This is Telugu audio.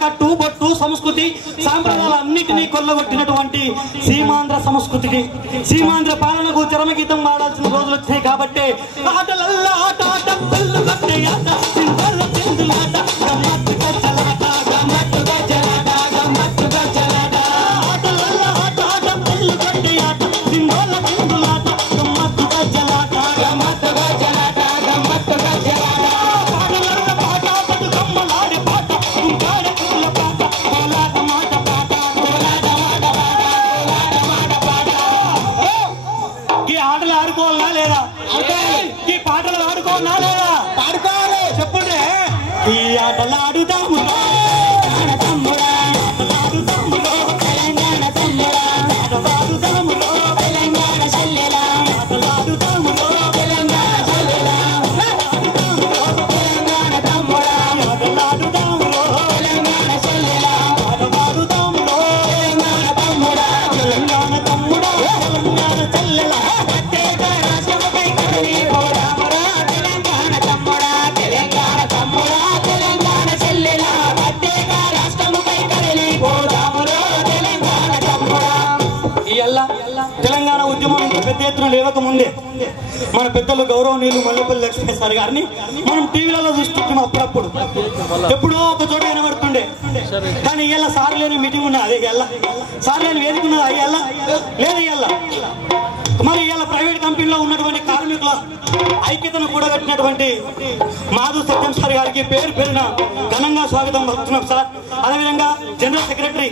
కట్టు బొట్టు సంస్కృతి సాంప్రదాయాలన్నిటినీ కొల్లగొట్టినటువంటి సీమాంధ్ర సంస్కృతికి సీమాంధ్ర పాలనకు చరమగీతం వాడాల్సిన రోజులు వచ్చాయి కాబట్టి ఆటలల్లా ఆట ఆట బల్లు కట్టే ఆట సింగల్ చెందులాట గమ్మత్తుగా చలాట గమ్మత్తుగా చలాట గమ్మత్తుగా చలాట ఆటలల్లా ఆట ఆట బల్లు కట్టే ఆట సింగల్ చెందులాట గమ్మత్తుగా చలాట గమ్మత్తుగా చలాట గమ్మత్తుగా చలాట పాటలల్ల పాట పట్టు కమ్మలాడే పాట ఆడుకోవాలా లేదా ఈ పాటలు ఆడుకోవాలా లేదా ఆడుకోవాలి చెప్పండి ఈ ఆటలు ఆడుదాము తమ్ముడా ఆటలాడుదాములో తెలంగాణ తమ్ముడా ఆటలాడుదాములో తెలంగాణ చెల్లెలా ఆటలాడుదాములో తెలంగాణ చెల్లెలా తెలంగాణ తమ్ముడా ఆటలాడుదాములో తెలంగాణ చెల్లెలా ఆటలాడుదాములో తెలంగాణ తమ్ముడా తెలంగాణ తమ్ముడా తెలంగాణ చెల్లెలా తెలంగాణ ఉద్యమం పెద్ద ఎత్తున లేవక ముందే మన పెద్దలు గౌరవనీయులు మల్లెపల్లి లక్ష్మీసారి గారిని మనం టీవీలలో చూస్తుంటాం అప్పుడప్పుడు ఎప్పుడో ఒక చోట వినబడుతుండే కానీ ఇవాళ సార్ లేని మీటింగ్ ఉన్నది అదే ఇవాళ సార్ లేని వేదిక ఉన్నది అయ్యాల లేదు ఇవాళ మరి ఇవాళ ప్రైవేట్ కంపెనీలో ఉన్నటువంటి కార్మికుల ఐక్యతను కూడగట్టినటువంటి మాధు సత్యం సార్ గారికి పేరు పేరున ఘనంగా స్వాగతం పలుకుతున్నాం సార్. అదేవిధంగా జనరల్ సెక్రటరీ